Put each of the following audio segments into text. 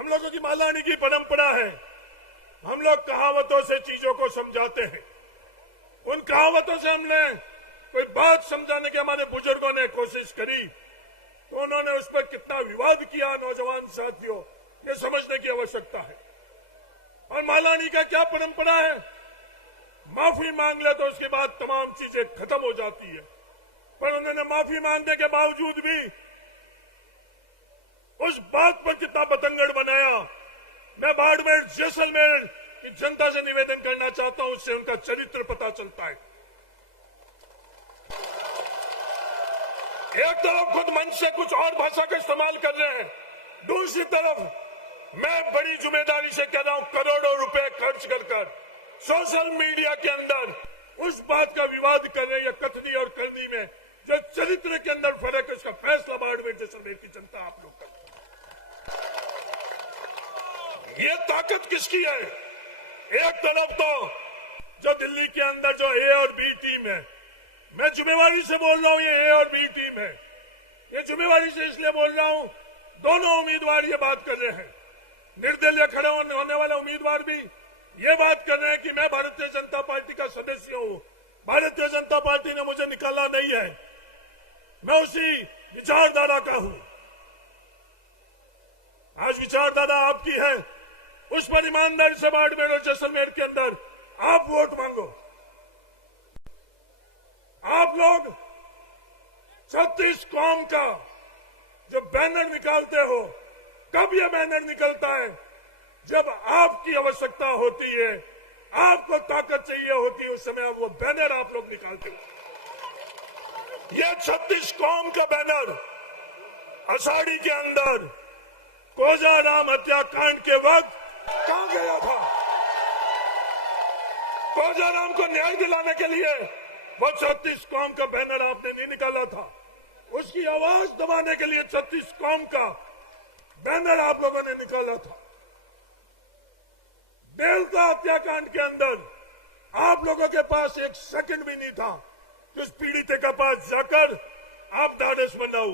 हम लोगों की मालानी की परंपरा है, हम लोग कहावतों से चीजों को समझाते हैं। उन कहावतों से हमने कोई बात समझाने की हमारे बुजुर्गों ने कोशिश करी तो उन्होंने उस पर कितना विवाद किया नौजवान साथियों, ये समझने की आवश्यकता है। और मालानी का क्या परंपरा है, माफी मांग ले तो उसके बाद तमाम चीजें खत्म हो जाती है। पर उन्होंने माफी मांगने के बावजूद भी उस बात पर कितना बतंगड़ बनाया। मैं बाड़मेर जैसलमेर की जनता से निवेदन करना चाहता हूं, उससे उनका चरित्र पता चलता है। एक तरफ खुद मंच से कुछ और भाषा का इस्तेमाल कर रहे हैं, दूसरी तरफ मैं बड़ी जिम्मेदारी से कह रहा हूं, करोड़ों रुपए खर्च कर सोशल मीडिया के अंदर उस बात का विवाद कर रहे हैं, कथनी और करनी में जो चरित्र के अंदर फर्क है, उसका फैसला बाड़मेर जैसलमेर की जनता आप लोग करते। ये ताकत किसकी है? एक तरफ तो जो दिल्ली के अंदर जो ए और बी टीम है, मैं जिम्मेवारी से बोल रहा हूं, ये ए और बी टीम है। ये जिम्मेवारी से इसलिए बोल रहा हूं, दोनों उम्मीदवार ये बात कर रहे हैं, निर्दलीय खड़े होने वाले उम्मीदवार भी ये बात कर रहे हैं कि मैं भारतीय जनता पार्टी का सदस्य हूं, भारतीय जनता पार्टी ने मुझे निकाला नहीं है, मैं उसी विचारधारा का हूं। आज विचारधारा आपकी है, उस पर ईमानदारी से बाड़मेर और जैसलमेर के अंदर आप वोट मांगो। आप लोग 36 कौम का जो बैनर निकालते हो, कब यह बैनर निकलता है? जब आपकी आवश्यकता होती है, आपको ताकत चाहिए होती है, उस समय आप वो बैनर आप लोग निकालते हो। यह 36 कौम का बैनर आषाढ़ी के अंदर कोजाराम हत्याकांड के वक्त कहां गया था? कोजाराम को न्याय दिलाने के लिए वो 36 कौम का बैनर आपने नहीं निकाला था, उसकी आवाज दबाने के लिए 36 कौम का बैनर आप लोगों ने निकाला था। देलता हत्याकांड के अंदर आप लोगों के पास एक सेकंड भी नहीं था कि उस पीड़ित के पास जाकर आप ढाढ़स बनाओ।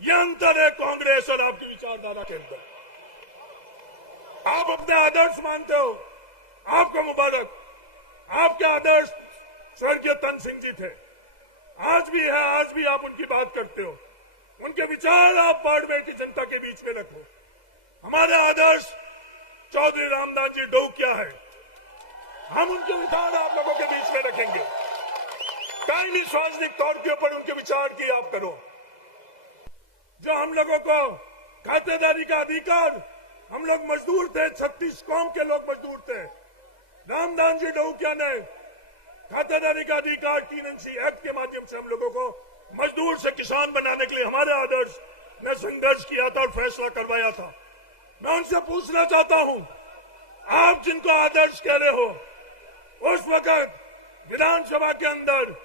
यह अंतर है कांग्रेस और आपकी विचारधारा के अंदर। आप अपने आदर्श मानते हो, आपको मुबारक, आपके आदर्श स्वर्गीय तन सिंह जी थे, आज भी है, आज भी आप उनकी बात करते हो, उनके विचार आप बाड़मेर की जनता के बीच में रखो। हमारे आदर्श चौधरी रामदास जी डोकिया है, हम उनके विचार आप लोगों के बीच में रखेंगे। कहीं भी सार्वजनिक तौर के ऊपर उनके विचार की आप करो। जो हम लोगों को खातेदारी का अधिकार, हम लोग मजदूर थे, 36 कौम के लोग मजदूर थे, रामदास जी डोकिया ने खातेदारी का अधिकार 3NC एक्ट के माध्यम से हम लोगों को मजदूर से किसान बनाने के लिए हमारे आदर्श ने संघर्ष किया था और फैसला करवाया था। मैं उनसे पूछना चाहता हूं, आप जिनको आदर्श कह रहे हो, उस वक्त विधानसभा के अंदर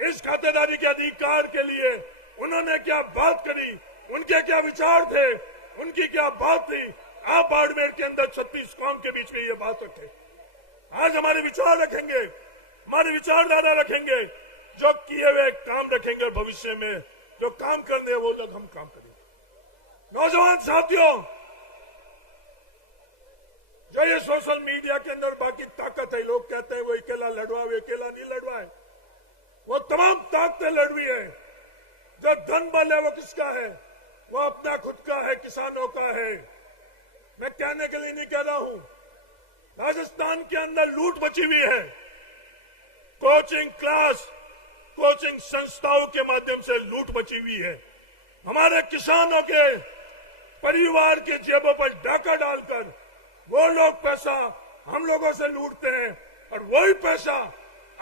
इस खातेदारी के अधिकार के लिए उन्होंने क्या बात करी, उनके क्या विचार थे, उनकी क्या बात थी? आप बाड़मेर के अंदर 36 कौम के बीच में ये बात रखे। आज हमारे विचार रखेंगे, हमारी विचारधारा रखेंगे, जो किए हुए काम रखेंगे और भविष्य में जो काम करने वो लोग हम काम करेंगे। नौजवान साथियों, जो ये सोशल मीडिया के अंदर बाकी ताकत है, लोग कहते हैं वो अकेला लड़वा, वो अकेला नहीं लड़वा है, वो तमाम ताकतें लड़वी है। जो धन बल है वो किसका है? वो अपना खुद का है, किसानों का है। मैं कहने के लिए नहीं कह रहा हूं, राजस्थान के अंदर लूट मची हुई है, कोचिंग क्लास, कोचिंग संस्थाओं के माध्यम से लूट मची हुई है। हमारे किसानों के परिवार के जेबों पर डाका डालकर वो लोग पैसा हम लोगों से लूटते हैं, और वही पैसा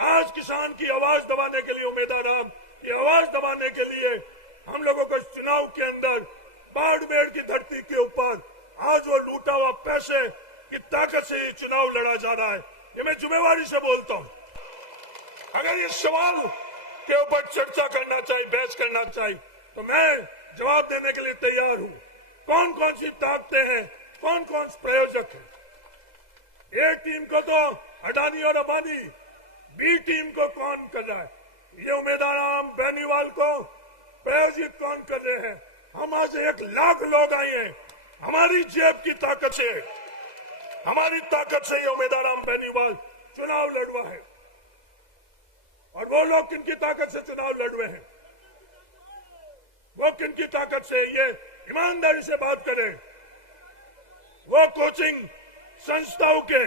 आज किसान की आवाज दबाने के लिए, उम्मीदवार की आवाज दबाने के लिए हम लोगों को चुनाव के अंदर बाड़मेर की धरती के ऊपर आज वो लूटा हुआ पैसे की ताकत से ये चुनाव लड़ा जा रहा है। ये मैं जिम्मेवारी से बोलता हूं। अगर इस सवाल के ऊपर चर्चा करना चाहिए, बहस करना चाहिए, तो मैं जवाब देने के लिए तैयार हूं। कौन कौन सी ताकतें हैं, कौन कौन से प्रयोजक हैं? एक टीम को तो अडानी और अंबानी, बी टीम को कौन कर रहा है? ये उम्मीदवार आम बेनीवाल को प्रायोजित कौन कर रहे हैं? हम आज 1 लाख लोग आए हैं, हमारी जेब की ताकत से, हमारी ताकत से ये उम्मीदवार बेनीवाल चुनाव लड़वा है। और वो लोग किनकी ताकत से चुनाव लड़वे हैं, वो किनकी ताकत से, ये ईमानदारी से बात करें। वो कोचिंग संस्थाओं के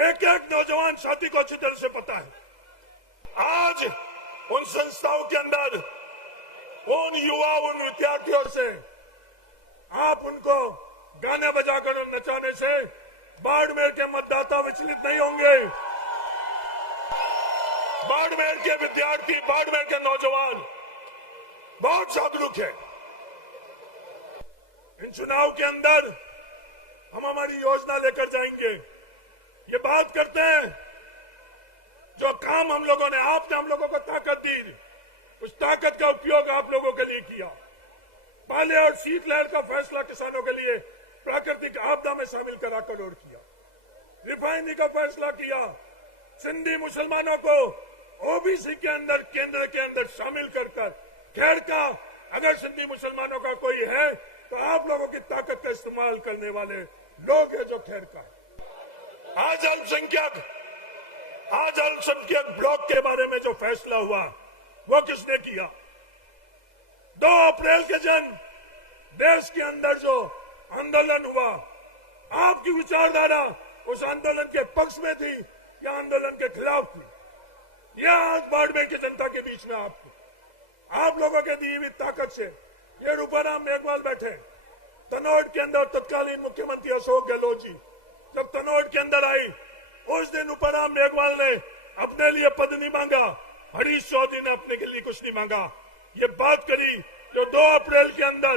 एक एक नौजवान साथी को अच्छी तरह से पता है। आज उन संस्थाओं के अंदर उन युवा, उन विद्यार्थियों से आप उनको गाने बजाकर और नचाने से बाड़मेर के मतदाता विचलित नहीं होंगे। बाड़मेर के विद्यार्थी, बाड़मेर के नौजवान बहुत जागरूक है। इन चुनाव के अंदर हम हमारी योजना लेकर जाएंगे। ये बात करते हैं, जो काम हम लोगों ने, आपने हम लोगों को ताकत दी, उस ताकत का उपयोग आप लोगों के लिए किया। पाले और शीतलहर का फैसला किसानों के लिए प्राकृतिक आपदा में शामिल करा करोड़ किया। रिफाइनरी का फैसला किया। सिंधी मुसलमानों को ओबीसी के अंदर, केंद्र के अंदर शामिल कर खैर का, अगर सिंधी मुसलमानों का कोई है तो आप लोगों की ताकत का इस्तेमाल करने वाले लोग हैं जो खैर का है। आज अल्पसंख्यक ब्लॉक के बारे में जो फैसला हुआ वो किसने किया? 2 अप्रैल के दिन देश के अंदर जो आंदोलन हुआ, आपकी विचारधारा उस आंदोलन के पक्ष में थी या आंदोलन के खिलाफ थी? यह आज बाड़मेर की जनता के बीच में आप लोगों के दी हुई ताकत से ये रूपाराम मेघवाल बैठे। तनोड़ के अंदर तत्कालीन मुख्यमंत्री अशोक गहलोत जी जब तनोड़ के अंदर आई, उस दिन रूपाराम मेघवाल ने अपने लिए पद नहीं मांगा, हरीश चौधरी ने अपने के लिए कुछ नहीं मांगा। ये बात करी जो 2 अप्रैल के अंदर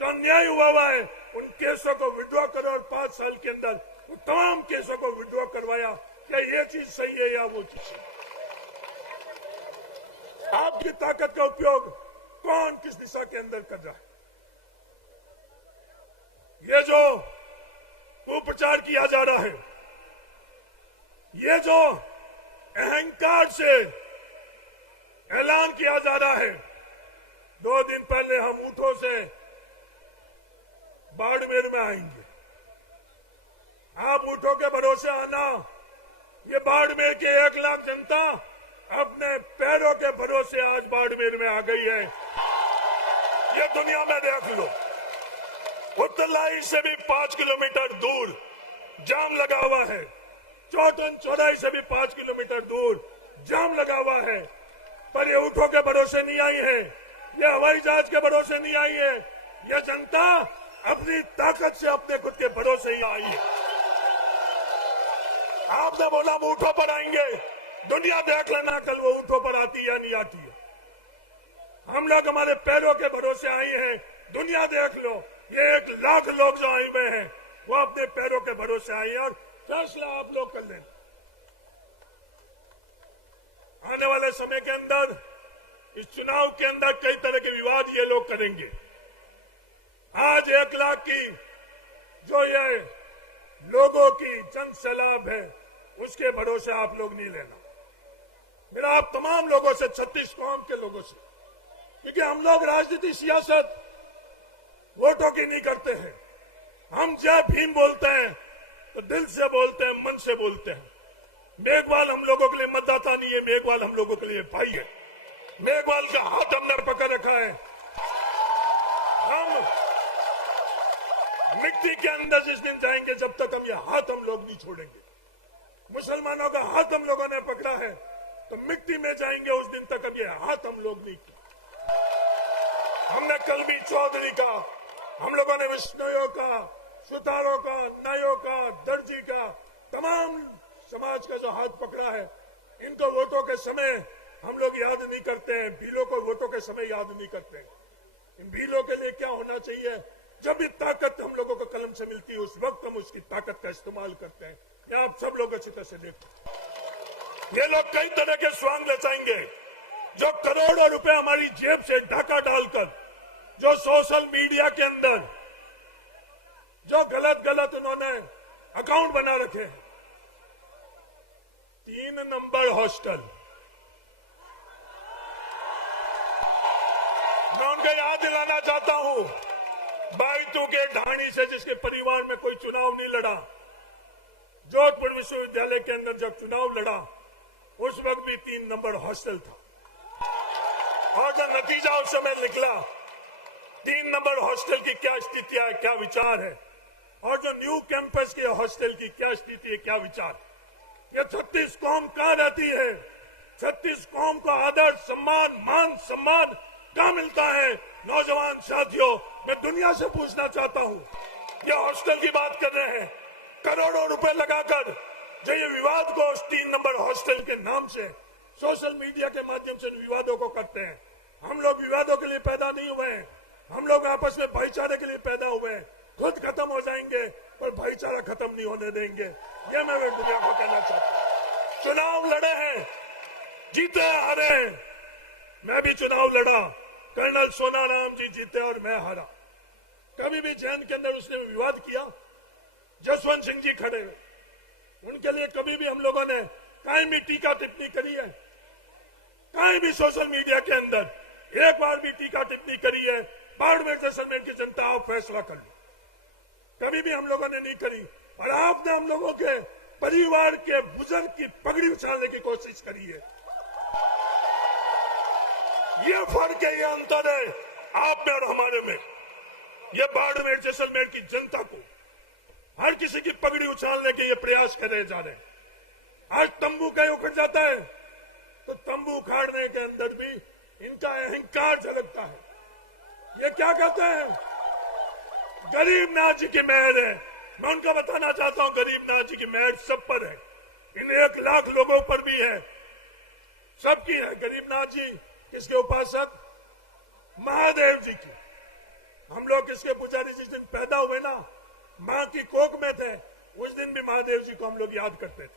जो अन्याय हुआ है उन केसों को विड्रॉ करो और 5 साल के अंदर उन तमाम केसों को विड्रॉ करवाया। क्या ये चीज सही है या वो चीज सही है? आपकी ताकत का उपयोग कौन किस दिशा के अंदर कर रहा है? ये जो कुप्रचार किया जा रहा है, ये जो अहंकार से ऐलान किया जा रहा है, 2 दिन पहले हम ऊंटों से बाड़मेर में आएंगे। आप ऊंटों के भरोसे आना, ये बाड़मेर के 1 लाख जनता अपने पैरों के भरोसे आज बाड़मेर में आ गई है। ये दुनिया में देख लो, उत्तरलाई से भी 5 किलोमीटर दूर जाम लगा हुआ है, चौटन चौराई से भी 5 किलोमीटर दूर जाम लगा हुआ है। पर ये ऊँटों के भरोसे नहीं आई है, ये हवाई जहाज के भरोसे नहीं आई है, ये जनता अपनी ताकत से अपने खुद के भरोसे ही आई है। आपने बोला हम ऊँटों पर आएंगे, दुनिया देख लेना कल वो ऊँटों पर आती है या नहीं आती है। हम लोग हमारे पैरों के भरोसे आए हैं, दुनिया देख लो, ये 1 लाख लोग जो आए हुए हैं वो अपने पैरों के भरोसे आए हैं। और फैसला आप लोग कर लें। आने वाले समय के अंदर इस चुनाव के अंदर कई तरह के विवाद ये लोग करेंगे। आज 1 लाख की जो ये लोगों की जन सैलाब है उसके भरोसे आप लोग नहीं लेना। मेरा आप तमाम लोगों से, 36 कौम के लोगों से, क्योंकि हम लोग राजनीति सियासत वोटों की नहीं करते हैं। हम जय भीम बोलते हैं तो दिल से बोलते हैं, मन से बोलते हैं। मेघवाल हम लोगों के लिए मतदाता नहीं है, मेघवाल हम लोगों के लिए भाई है। मेघवाल का हाथ हमने पकड़ रखा है। हम मिट्टी के अंदर जिस दिन जाएंगे, जब तक हम ये हाथ हम लोग नहीं छोड़ेंगे। मुसलमानों का हाथ हम लोगों ने पकड़ा है तो मिट्टी में जाएंगे उस दिन तक अब ये हाथ हम लोग नहीं किया। हमने कलमी चौधरी का, हम लोगों ने विष्णुयों का, सुतारों का, नायों का, दर्जी का, तमाम समाज का जो हाथ पकड़ा है, इनको वोटों के समय हम लोग याद नहीं करते हैं। भीलों को वोटों के समय याद नहीं करते हैं। इन भीलों के लिए क्या होना चाहिए? जब भी ताकत हम लोगों को कलम से मिलती है उस वक्त हम उसकी ताकत का इस्तेमाल करते हैं। ये आप सब लोग अच्छी तरह से देखो। ये लोग कई तरह के स्वांग रचाएंगे, जो करोड़ों रुपए हमारी जेब से डाका डालकर, जो सोशल मीडिया के अंदर जो गलत उन्होंने अकाउंट बना रखे हैं। 3 नंबर हॉस्टल, मैं उनको याद दिलाना चाहता हूं, बाइतू के ढाणी से जिसके परिवार में कोई चुनाव नहीं लड़ा, जोधपुर विश्वविद्यालय के अंदर जब चुनाव लड़ा उस वक्त भी 3 नंबर हॉस्टल था, और जो नतीजा उस समय निकला 3 नंबर हॉस्टल की क्या स्थिति है, क्या विचार है, और जो न्यू कैंपस के हॉस्टल की क्या स्थिति है, क्या विचार। ये 36 कौम कहाँ रहती है, 36 कौम को आदर सम्मान मान सम्मान कहाँ मिलता है। नौजवान साथियों, मैं दुनिया से पूछना चाहता हूँ, ये हॉस्टल की बात कर रहे हैं, करोड़ों रुपए लगाकर जो ये विवाद को उस 3 नंबर हॉस्टल के नाम से सोशल मीडिया के माध्यम से विवादों को करते हैं। हम लोग विवादों के लिए पैदा नहीं हुए हैं, हम लोग आपस में भाईचारे के लिए पैदा हुए हैं। खुद खत्म हो जाएंगे पर भाईचारा खत्म नहीं होने देंगे, ये मैं दुनिया को कहना चाहता हूँ। चुनाव लड़े हैं, जीते हारे हैं, मैं भी चुनाव लड़ा, कर्नल सोनाराम जी जीते और मैं हारा। कभी भी जैन के अंदर उसने विवाद किया, जसवंत सिंह जी खड़े हुए, उनके लिए कभी भी हम लोगों ने कहीं भी टीका टिप्पणी करी है? कहीं भी सोशल मीडिया के अंदर एक बार भी टीका टिप्पणी करी है? बाड़मेर जैसलमेर की जनता आप फैसला कर लो, कभी भी हम लोगों ने नहीं करी। और आपने हम लोगों के परिवार के बुजुर्ग की पगड़ी उछालने की कोशिश करी है। ये फर्क है, ये अंतर है आप में और हमारे में। ये बाड़मेर जैसलमेर की जनता को हर किसी की पगड़ी उछालने के ये प्रयास कर रहे जा रहे हैं। आज तंबू कहीं उखड़ जाता है तो तंबू उखाड़ने के अंदर भी इनका अहंकार झलकता है। ये क्या कहते हैं? गरीबनाथ जी की मेहर है। मैं उनका बताना चाहता हूं, गरीबनाथ जी की मेहर सब पर है, इन 1 लाख लोगों पर भी है, सबकी है। गरीबनाथ जी किसके उपासक? महादेव जी की। हम लोग किसके पुजारी? जिस दिन पैदा हुए ना, मां की कोख में थे, उस दिन भी महादेव जी को हम लोग याद करते थे,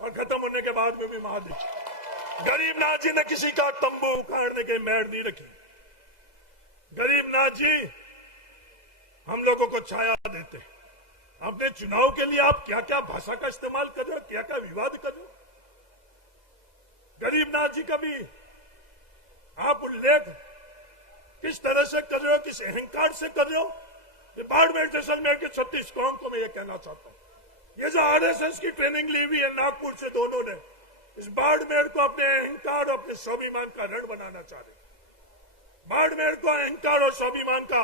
और खत्म होने के बाद में भी महादेव जी। गरीबनाथ जी ने किसी का तंबू उखाड़ने की मेहर नहीं रखी। गरीबनाथ जी हम लोगों को छाया देते। अपने चुनाव के लिए आप क्या क्या भाषा का इस्तेमाल कर रहे हो, क्या क्या विवाद कर रहे हो। गरीबनाथ जी का भी आप उल्लेख किस तरह से कर रहे हो, किस अहंकार से कर रहे हो। ये बाड़मेर जैसलमेर के 36 कौम को मैं ये कहना चाहता हूं, ये जो आरएसएस की ट्रेनिंग ली हुई है नागपुर से दोनों ने, इस बाड़मेर को अपने अहंकार और अपने स्वाभिमान का रण बनाना चाह रहे। बाड़मेर को अहंकार और स्वाभिमान का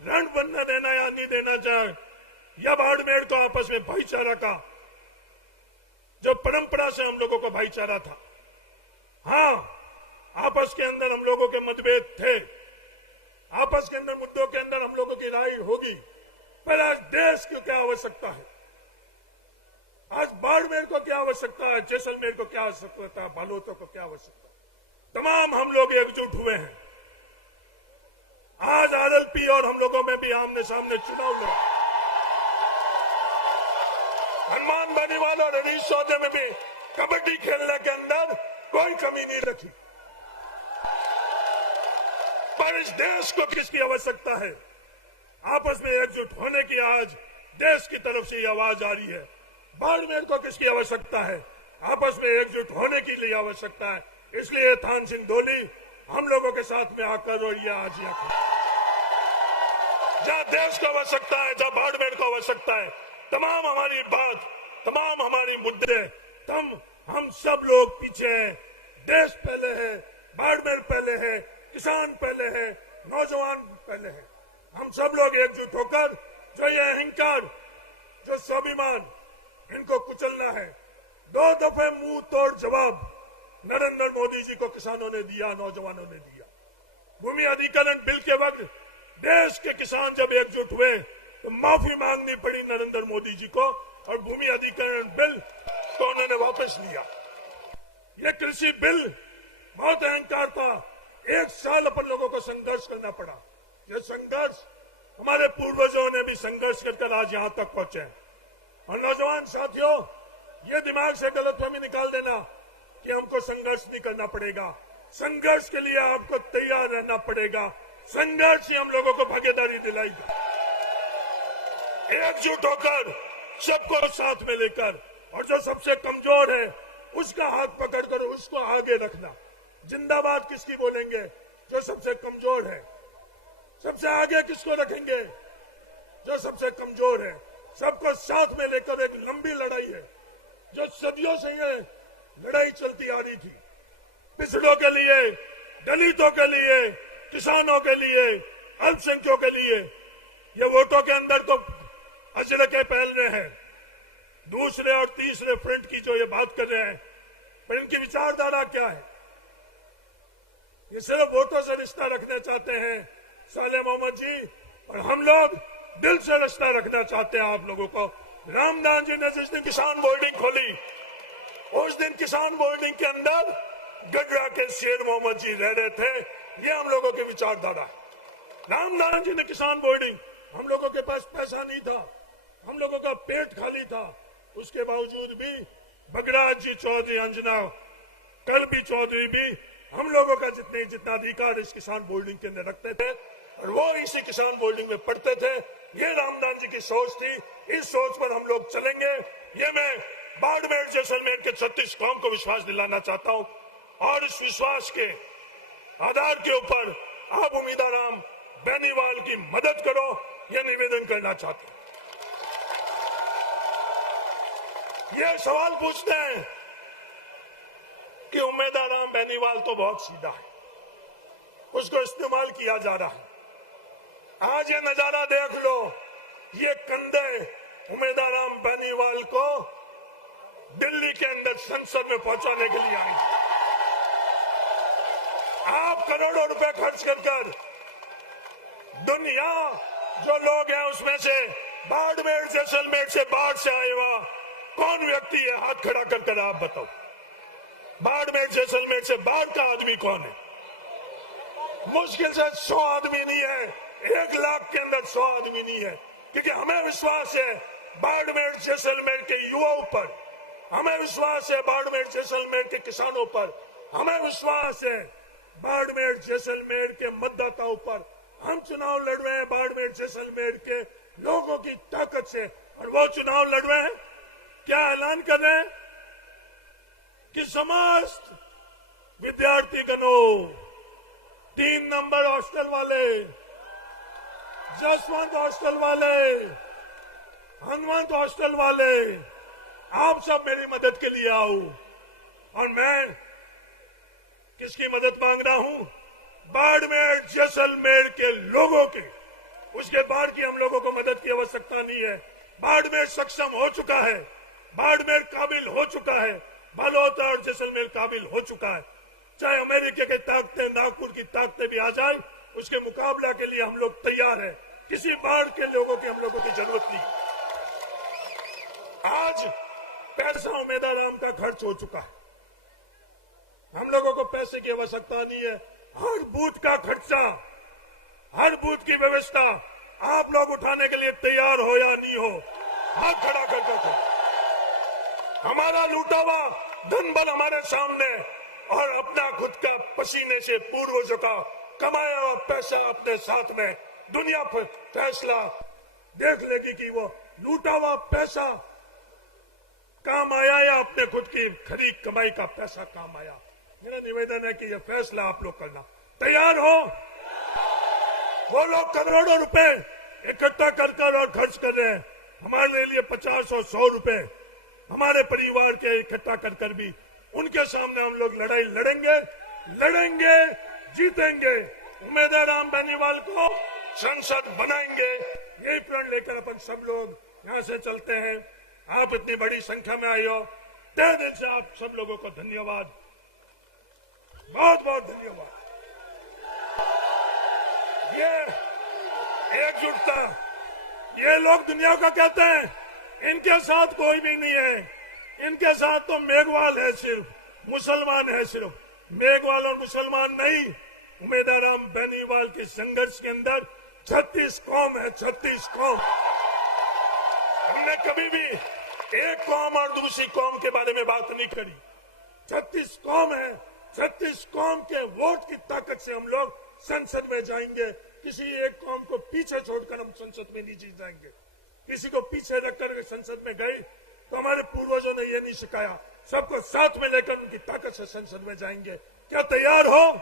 रण बनने देना या नहीं देना चाहे, या बाड़मेर को आपस में भाईचारा का, जो परंपरा से हम लोगों का भाईचारा था। हाँ, आपस के अंदर हम लोगों के मतभेद थे, आपस के अंदर मुद्दों के अंदर हम लोगों की राय होगी, पर आज देश की क्या आवश्यकता है, आज बाड़मेर को क्या आवश्यकता है, जैसलमेर को क्या आवश्यकता है, बालोद को क्या आवश्यकता है। तमाम हम लोग एकजुट हुए हैं। आज आरएलपी और हम लोगों में भी आमने सामने चुनाव लड़ा। हनुमान बेनीवाल और हरीश चौधरी में भी कबड्डी खेलने के अंदर कोई कमी नहीं रखी। पर इस देश को किसकी आवश्यकता है? आपस में एकजुट होने की आज देश की तरफ से ये आवाज आ रही है। बाड़मेर को किसकी आवश्यकता है? आपस में एकजुट होने की लिए आवश्यकता है। इसलिए थान सिंह धोली हम लोगों के साथ में आकर और ये आज यहाँ जहाँ देश को आवश्यकता है, जहाँ बाड़मेर को आवश्यकता है, तमाम हमारी बात, तमाम हमारी मुद्दे, हम सब लोग पीछे हैं। देश पहले है, बाड़मेर पहले है, किसान पहले है, नौजवान पहले है। हम सब लोग एकजुट होकर जो ये अहंकार, जो स्वाभिमान, इनको कुचलना है। 2 दफे मुंह तोड़ जवाब नरेंद्र मोदी जी को किसानों ने दिया, नौजवानों ने दिया। भूमि अधिग्रहण बिल के वक्त देश के किसान जब एकजुट हुए तो माफी मांगनी पड़ी नरेंद्र मोदी जी को, और भूमि अधिग्रहण बिल को उन्होंने वापस लिया। ये कृषि बिल बहुत अहंकार था। 1 साल अपन लोगों को संघर्ष करना पड़ा। यह संघर्ष हमारे पूर्वजों ने भी संघर्ष कर आज यहां तक पहुंचे। और नौजवान साथियों, ये दिमाग से गलतफहमी निकाल देना कि हमको संघर्ष नहीं करना पड़ेगा। संघर्ष के लिए आपको तैयार रहना पड़ेगा। संघर्ष ही हम लोगों को भागीदारी दिलाएगा। एकजुट होकर, सबको साथ में लेकर, और जो सबसे कमजोर है उसका हाथ पकड़कर उसको आगे रखना। जिंदाबाद किसकी बोलेंगे? जो सबसे कमजोर है। सबसे आगे किसको रखेंगे? जो सबसे कमजोर है, सबको साथ में लेकर एक लंबी लड़ाई है जो सदियों से ये लड़ाई चलती आ रही थी। पिछड़ों के लिए, दलितों के लिए, किसानों के लिए, अल्पसंख्यकों के लिए। ये वोटों के अंदर तो अजरके पहल रहे हैं, दूसरे और तीसरे फ्रंट की जो ये बात कर रहे हैं, पर इनकी विचारधारा क्या है? ये सिर्फ वोटों से रिश्ता रखना चाहते हैं साले मोहम्मद जी, और हम लोग दिल से रिश्ता रखना चाहते हैं आप लोगों को। रामदान जी ने जिस दिन किसान बोर्डिंग खोली, उस दिन किसान बोर्डिंग के अंदर गडरा के शेर मोहम्मद जी रह रहे थे। ये हम लोगों की विचारधारा है। रामदान जी ने किसान बोर्डिंग, हम लोगों के पास पैसा नहीं था, हम लोगों का पेट खाली था, उसके बावजूद भी बगराज जी चौधरी, अंजना कलबी चौधरी भी हम लोगों का जितना अधिकार इस किसान बोर्डिंग के अंदर रखते थे और वो इसी किसान बोर्डिंग में पढ़ते थे। ये रामदान जी की सोच थी। इस सोच पर हम लोग चलेंगे। ये मैं बाड़मेर जैसलमेर के 36 कौम को विश्वास दिलाना चाहता हूं और इस विश्वास के आधार के ऊपर आप उम्मीदवार बेनीवाल की मदद करो, ये निवेदन करना चाहता हूं। ये सवाल पूछते हैं कि उम्मीदवार बेनीवाल तो बहुत सीधा है, उसको इस्तेमाल किया जा रहा है। आज ये नजारा देख लो, ये कंधे उम्मीदवार बेनीवाल को दिल्ली के अंदर संसद में पहुंचाने के लिए आए। आप करोड़ों रुपए खर्च कर दुनिया जो लोग हैं उसमें से बाड़मेर जैसलमेर से बाढ़ से आए हुआ कौन व्यक्ति है? हाथ खड़ा कर आप बताओ। बाड़मेर जैसलमेर से बाढ़ का आदमी कौन है? मुश्किल से 100 आदमी नहीं है, 1 लाख के अंदर 100 आदमी नहीं है। क्योंकि हमें विश्वास है बाड़मेर जैसलमेर के युवाओं पर, हमें विश्वास है बाड़मेर जैसलमेर के किसानों पर, हमें विश्वास है बाड़मेर जैसलमेर के मतदाताओं पर। हम चुनाव लड़ रहे हैं बाड़मेर जैसलमेर के लोगों की ताकत से, और वो चुनाव लड़ रहे हैं, क्या ऐलान कर रहे हैं कि समस्त विद्यार्थीगणों, 3 नंबर हॉस्टल वाले, जसवंत हॉस्टल वाले, हनुमंत हॉस्टल वाले, आप सब मेरी मदद के लिए आओ। और मैं किसकी मदद मांग रहा हूं? बाड़मेर जैसलमेर के लोगों की। उसके बाद की हम लोगों को मदद की आवश्यकता नहीं है। बाड़मेर सक्षम हो चुका है, बाड़मेर काबिल हो चुका है, बालोद और जैसलमेर काबिल हो चुका है। चाहे अमेरिका की ताकतें, नागपुर की ताकतें भी आ जाए, उसके मुकाबला के लिए हम लोग तैयार हैं। किसी बाढ़ के लोगों की हम लोगों की जरूरत नहीं। आज पैसा उम्मीदवार का खर्च हो चुका है, हम लोगों को पैसे की आवश्यकता नहीं है। हर बूथ का खर्चा, हर बूथ की व्यवस्था आप लोग उठाने के लिए तैयार हो या नहीं हो? हाथ खड़ा करके। हमारा लूटा हुआ धन बल हमारे सामने, और अपना खुद का पसीने से पूर्वजों का कमाया हुआ पैसा अपने साथ में, दुनिया पर फैसला देख लेगी कि वो लूटा हुआ पैसा काम आया या अपने खुद की खरीद कमाई का पैसा काम आया। मेरा निवेदन है कि यह फैसला आप लोग करना तैयार हो। वो लोग करोड़ों रुपए इकट्ठा कर और खर्च कर रहे हैं, हमारे लिए 50 और 100 रुपए हमारे परिवार के इकट्ठा कर भी उनके सामने हम लोग लड़ाई लड़ेंगे, जीतेंगे। उम्मीदवार राम बेनीवाल को संसद बनाएंगे। यही प्रण लेकर अपन सब लोग यहां से चलते हैं। आप इतनी बड़ी संख्या में आए हो, तहे दिल से आप सब लोगों को धन्यवाद, बहुत बहुत धन्यवाद। ये एकजुटता, ये लोग दुनिया का कहते हैं, इनके साथ कोई भी नहीं है, इनके साथ तो मेघवाल है, सिर्फ मुसलमान है, सिर्फ मेघवाल और मुसलमान नहीं। उम्मीदवार राम बेनीवाल के संघर्ष के अंदर 36 कौम है, 36 कौम। हमने कभी भी एक कौम और दूसरी कौम के बारे में बात नहीं करी। 36 कौम है, 36 कौम के वोट की ताकत से हम लोग संसद में जाएंगे। किसी एक कौम को पीछे छोड़कर हम संसद में नहीं जीत जाएंगे। किसी को पीछे रखकर संसद में गए तो हमारे पूर्वजों ने ये नहीं सिखाया। सबको साथ में लेकर उनकी ताकत से संसद में जाएंगे। क्या तैयार हो?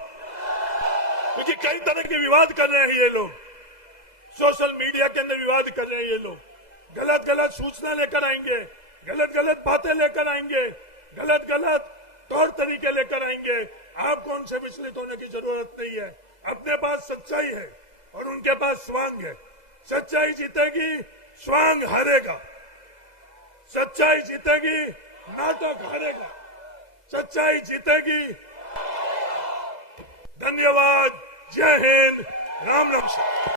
क्योंकि कई तरह के विवाद कर रहे हैं ये लोग। सोशल मीडिया के अंदर विवाद कर रहे हैं ये लोग। गलत गलत सूचना लेकर आएंगे, गलत गलत बातें लेकर आएंगे, गलत गलत तौर तरीके लेकर आएंगे। आपको उनसे विचलित होने की जरूरत नहीं है। अपने पास सच्चाई है और उनके पास स्वांग है। सच्चाई जीतेगी, स्वांग हारेगा। सच्चाई जीतेगी, नाटक हारेगा। सच्चाई जीतेगी। धन्यवाद। जय हिंद। राम राम।